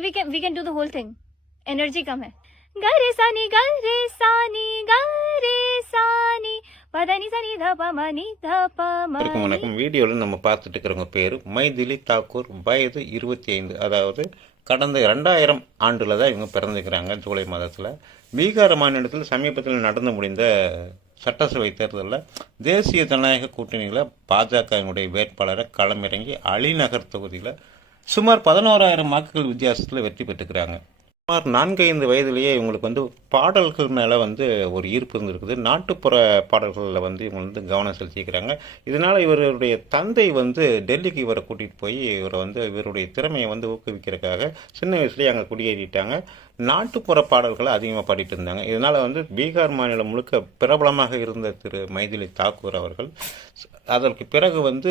maybe we can do the whole thing. Energy kam hai. Ga re sa ni pa da ni sa ni dha pa ma ni dha pa ma. வணக்கம். வீடியோவில் நம்ம பார்த்துட்டு இருக்கிறவங்க பேர் மைதிலி தாக்கூர். வயது 25. அதாவது கடந்த 2000 ஆண்டில் தான் இவங்க பிறந்துக்கிறாங்க. ஜூலை மாதத்தில் பீகார் மாநிலத்தில் சமீபத்தில் நடந்து முடிந்த சட்டசபை தேர்தலில் தேசிய ஜனநாயக கூட்டணியில் பாஜகவினுடைய வேட்பாளரை களமிறங்கி அலிநகர் தொகுதியில் சுமார் 11,000 வாக்குகள் வித்தியாசத்தில் வெற்றி பெற்றுக்கிறாங்க. சுமார் 4-5 வயதிலேயே இவங்களுக்கு வந்து பாடல்கள் மேலே வந்து ஒரு ஈர்ப்பு இருந்திருக்குது. நாட்டுப்புற பாடல்களில் வந்து இவங்க வந்து கவனம் செலுத்திக்கிறாங்க. இதனால் இவருடைய தந்தை வந்து டெல்லிக்கு இவரை கூட்டிகிட்டு போய் இவரை வந்து இவருடைய திறமையை வந்து ஊக்குவிக்கிறதுக்காக சின்ன வயசுலேயே அங்கே குடியேறிட்டாங்க. நாட்டுப்புற பாடல்களை அதிகமாக பாடிட்டு இருந்தாங்க. இதனால் வந்து பீகார் மாநிலம் முழுக்க பிரபலமாக இருந்த திரு மைதிலி தாக்கூர் அவர்கள் அதற்கு பிறகு வந்து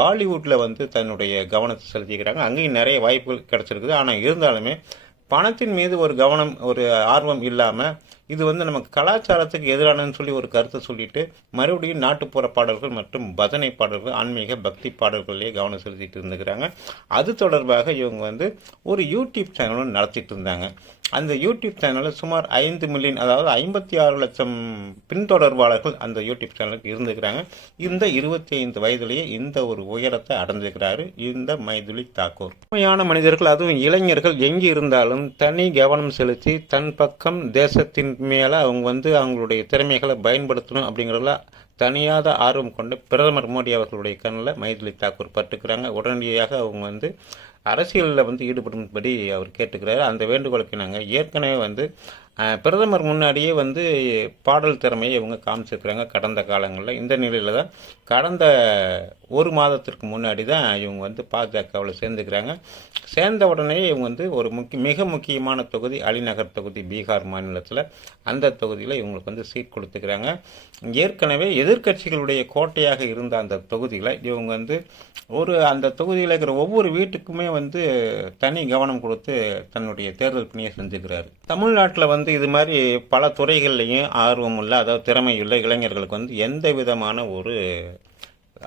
பாலிவுட்டில் வந்து தன்னுடைய கவனத்தை செலுத்திக்கிறாங்க. அங்கேயும் நிறைய வாய்ப்புகள் கிடச்சிருக்குது. ஆனால் இருந்தாலுமே பணத்தின் மீது ஒரு கவனம், ஒரு ஆர்வம் இல்லாமல் இது வந்து நமக்கு கலாச்சாரத்துக்கு எதிரானன்னு சொல்லி ஒரு கருத்தை சொல்லிட்டு மறுபடியும் நாட்டுப்புற பாடல்கள் மற்றும் பஜனை பாடல்கள், ஆன்மீக பக்தி பாடல்கள்லேயே கவனம் செலுத்திட்டு இருந்துக்கிறாங்க. அது தொடர்பாக இவங்க வந்து ஒரு யூடியூப் சேனலும் நடத்திட்டு இருந்தாங்க. அந்த யூடியூப் சேனலில் சுமார் 5 மில்லியன், அதாவது 56 லட்சம் பின்தொடர்பாளர்கள் அந்த யூடியூப் சேனலுக்கு இருந்துக்கிறாங்க. இந்த 25 வயதிலேயே இந்த ஒரு உயரத்தை அடைஞ்சிருக்கிறாரு இந்த மைதிலி தாக்கூர். உண்மையான மனிதர்கள், அதுவும் இளைஞர்கள் எங்கே இருந்தாலும் தனி கவனம் செலுத்தி தன் பக்கம் தேசத்தின் மேலே அவங்க வந்து அவங்களுடைய திறமைகளை பயன்படுத்தணும் அப்படிங்கிறதுல தனியாத ஆர்வம் கொண்டு பிரதமர் மோடி அவர்களுடைய கண்ணில் மைதிலி தாக்கூர் பட்டுக்கிறாங்க. உடனடியாக அவங்க வந்து அரசியலில் வந்து ஈடுபடும்படி அவர் கேட்டுக்கிறாரு. அந்த வேண்டுகோளுக்கு நாங்கள் ஏற்கனவே வந்து பிரதமர் முன்னாடியே வந்து பாடல் திறமையை இவங்க காமிச்சிருக்கிறாங்க கடந்த காலங்களில். இந்த நிலையில் தான் கடந்த ஒரு மாதத்திற்கு முன்னாடி தான் இவங்க வந்து பாஜகவில் சேர்ந்துக்கிறாங்க. சேர்ந்த உடனே இவங்க வந்து ஒரு மிக முக்கியமான தொகுதி அலிநகர் தொகுதி, பீகார் மாநிலத்தில். அந்த தொகுதியில் இவங்களுக்கு வந்து சீட் கொடுத்துக்கிறாங்க. ஏற்கனவே எதிர்க்கட்சிகளுடைய கோட்டையாக இருந்த அந்த தொகுதியில் இவங்க வந்து அந்த தொகுதியில் இருக்கிற ஒவ்வொரு வீட்டுக்குமே வந்து தனி கவனம் கொடுத்து தன்னுடைய தேர்தல் பணியை செஞ்சுக்கிறாரு. தமிழ்நாட்டில் வந்து இது மாதிரி பல துறைகள்லையும் ஆர்வம் உள்ள, அதாவது திறமையுள்ள இளைஞர்களுக்கு வந்து எந்த விதமான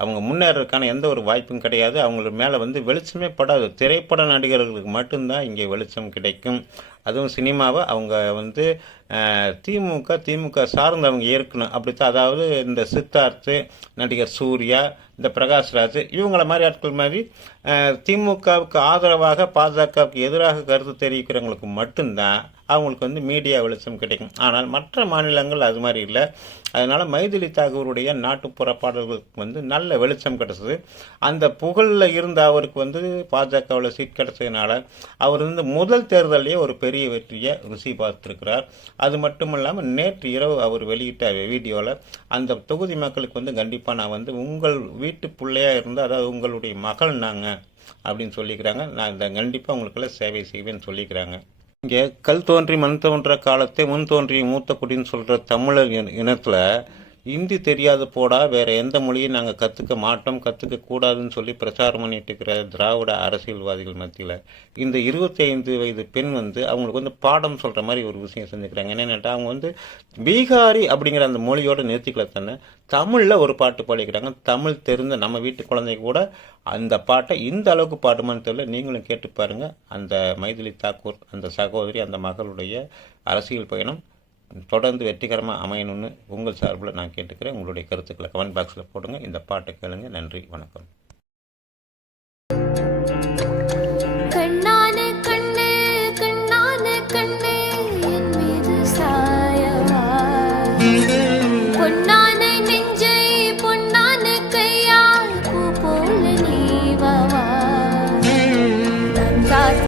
அவங்க முன்னேறதுக்கான எந்த ஒரு வாய்ப்பும் கிடையாது. அவங்களுக்கு மேலே வந்து வெளிச்சமே படாது. திரைப்பட நடிகர்களுக்கு மட்டும்தான் இங்கே வெளிச்சம் கிடைக்கும். அதுவும் சினிமாவை அவங்க வந்து திமுக சார்ந்தவங்க ஏற்கணும் அப்படித்தான். அதாவது இந்த சித்தார்த்து, நடிகர் சூர்யா, இந்த பிரகாஷ்ராஜ், இவங்கள மாதிரி ஆட்கள் மாதிரி திமுகவுக்கு ஆதரவாக பாஜகவுக்கு எதிராக கருத்து தெரிவிக்கிறவங்களுக்கு மட்டும்தான் அவங்களுக்கு வந்து மீடியா வெளிச்சம் கிடைக்கும். ஆனால் மற்ற மாநிலங்கள் அது மாதிரி இல்லை. அதனால் மைதிலி தாக்கூருடைய நாட்டுப்புற பாடல்களுக்கு வந்து நல்ல வெளிச்சம் கிடைச்சது. அந்த புகழில் இருந்த அவருக்கு வந்து பாஜகவில் சீட் கிடைச்சதுனால அவர் வந்து முதல் தேர்தலையே ஒரு பெரிய வெற்றியை ருசி பார்த்துருக்கிறார். அது மட்டும் இல்லாமல் நேற்று இரவு அவர் வெளியிட்ட வீடியோவில் அந்த தொகுதி மக்களுக்கு வந்து கண்டிப்பாக நான் வந்து உங்கள் வீட்டு பிள்ளையாக இருந்து, அதாவது உங்களுடைய மகள் நாங்கள் அப்படின்னு சொல்லிக்கிறாங்க. நான் இந்த கண்டிப்பாக உங்களுக்கெல்லாம் சேவை செய்வேன்னு சொல்லிக்கிறாங்க. இங்கே கல் தோன்றி மண் தோன்ற காலத்தை முன் தோன்றி மூத்த குடின்னு சொல்கிற தமிழர் இனத்தில் ஹிந்தி தெரியாது போடா, வேறு எந்த மொழியும் நாங்கள் கற்றுக்க மாட்டோம், கற்றுக்க கூடாதுன்னு சொல்லி பிரச்சாரம் பண்ணிட்டு இருக்கிற திராவிட அரசியல்வாதிகள் மத்தியில் இந்த 25 வயது பெண் வந்து அவங்களுக்கு வந்து பாடம் சொல்கிற மாதிரி ஒரு விஷயம் செஞ்சுக்கிறாங்க. என்னென்னா, அவங்க வந்து பீகாரி அப்படிங்கிற அந்த மொழியோட நிறுத்திக்கல தானே தமிழில் ஒரு பாட்டு பாடிக்கிறாங்க. தமிழ் தெரிந்த நம்ம வீட்டு குழந்தைங்க கூட அந்த பாட்டை இந்த அளவுக்கு பாடுமான்னு தெரியல. நீங்களும் கேட்டு பாருங்கள். அந்த மைதிலி தாக்கூர், அந்த சகோதரி, அந்த மகளுடைய அரசியல் பயணம் தொடர்ந்து வெற்றிகரமாக அமையணும்னு உங்கள் சார்பில் நான் கேட்டுக்கிறேன். உங்களுடைய கருத்துக்களை கமெண்ட் பாக்ஸில் போடுங்க. இந்த பாட்டை கேளுங்க. நன்றி, வணக்கம்.